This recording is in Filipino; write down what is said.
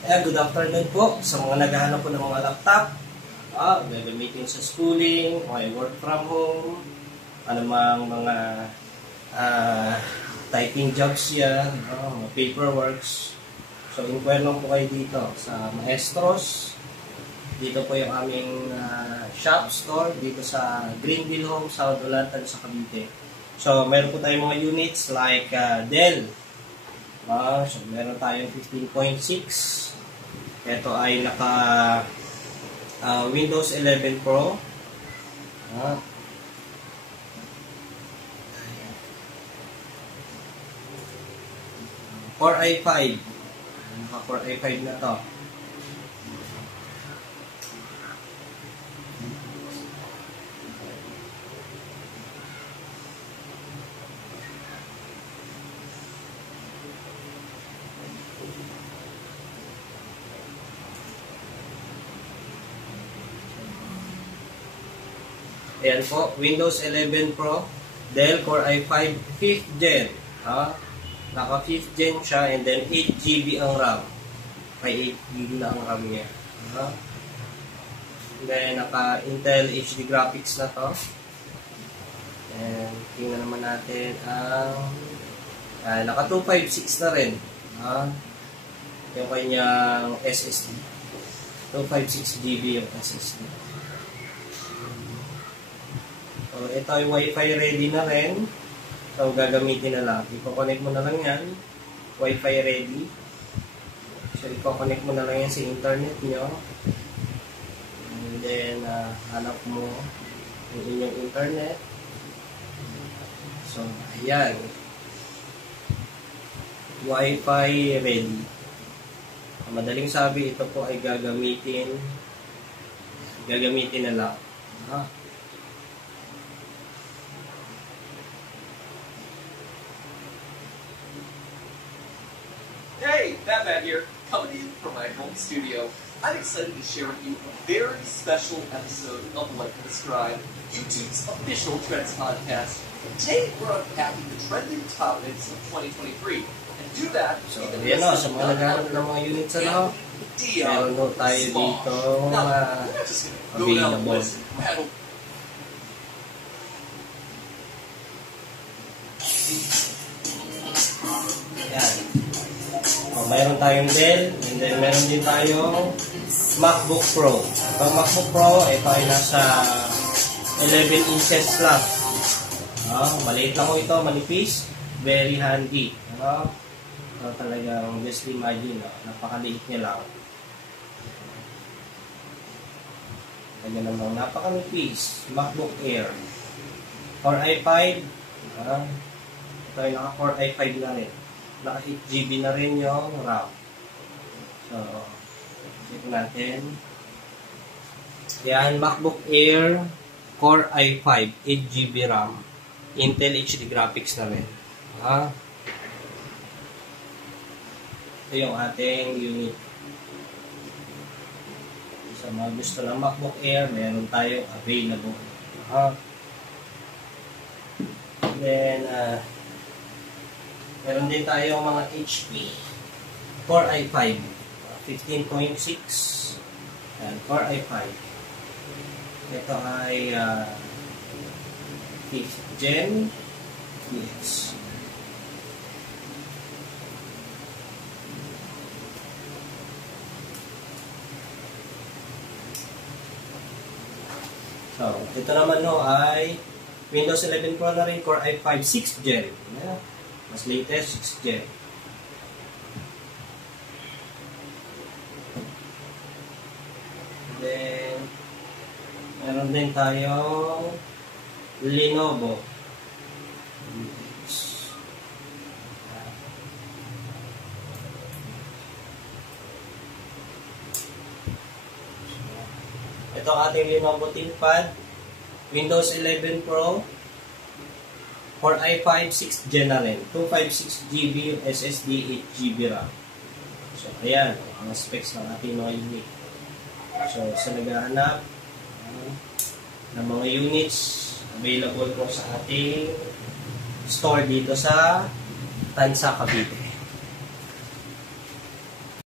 Good afternoon po sa mga naghahanap po ng mga laptop. Gagamitin sa schooling, work from home, anumang mga typing jobs yan, mga paperworks. So, inquire lang po kayo dito sa Maestros. Dito po yung aming shop store dito sa Greenville Home, South Olatan sa Cavite. So, meron po tayong mga units like Dell. So, meron tayong 15.6. Ito ay naka Windows 11 Pro. Core i5. Naka Core i5 na to. Ayan po, Windows 11 Pro, Dell Core i5 5th Gen. Naka 5th Gen siya, and then 8GB ang RAM. May 8GB na ang RAM niya. Then, naka Intel HD graphics na to. And, tingnan naman natin ang naka 256 na rin. Yung kanyang SSD. 256GB yung SSD. So, ito ay Wi-Fi ready na rin. So, gagamitin na lang. I-connect mo na lang yan. Wi-Fi ready. So, i-connect mo na lang yan sa internet nyo. And then, hanap mo yung inyong internet. So, ayan. Wi-Fi ready. Madaling sabi, ito po ay gagamitin na lang. Hey, Batman here, coming to you from my home studio. I'm excited to share with you a very special episode of Like and Subscribe, YouTube's official Trends podcast. Today, we're unpacking the trending topics of 2023. And to do that, so, yan o, sa mga naghahanap ng mga units ano, meron po tayo dito available. Yan. Mayroon tayong Dell, and then meron din tayong MacBook Pro. Ang MacBook Pro, ito ay nasa 11 inches lang. Maliit lang ko ito, manipis, very handy. Talagang just imagine, napakaliit niya lang. Kaya namang napakanipis, MacBook Air. Core i5, ito ay naka Core i5 na rin. Naka 8GB na rin yung RAM. So, check natin. Yan, MacBook Air, Core i5, 8GB RAM, Intel HD graphics na rin. Ito yung ating unit. Sa mga gusto ng MacBook Air, meron tayong available. Then, meron din tayong mga HP Core i5 15.6 and Core i5. Ito ay 5th Gen. Yes. So, ito naman no ay Windows 11 Pro na rin, Core i5 6th Gen. Mas latest, 6th Gen. Then, meron din tayong Lenovo. Ito ang ating Lenovo ThinkPad. Windows 11 Pro. Core i5 6th Gen na rin. 256GB SSD, 8GB RAM. So, ayan. Ang specs ng ating mga unit. So, sa naghahanap ng mga units, available po sa ating store dito sa Tansa, Cavite.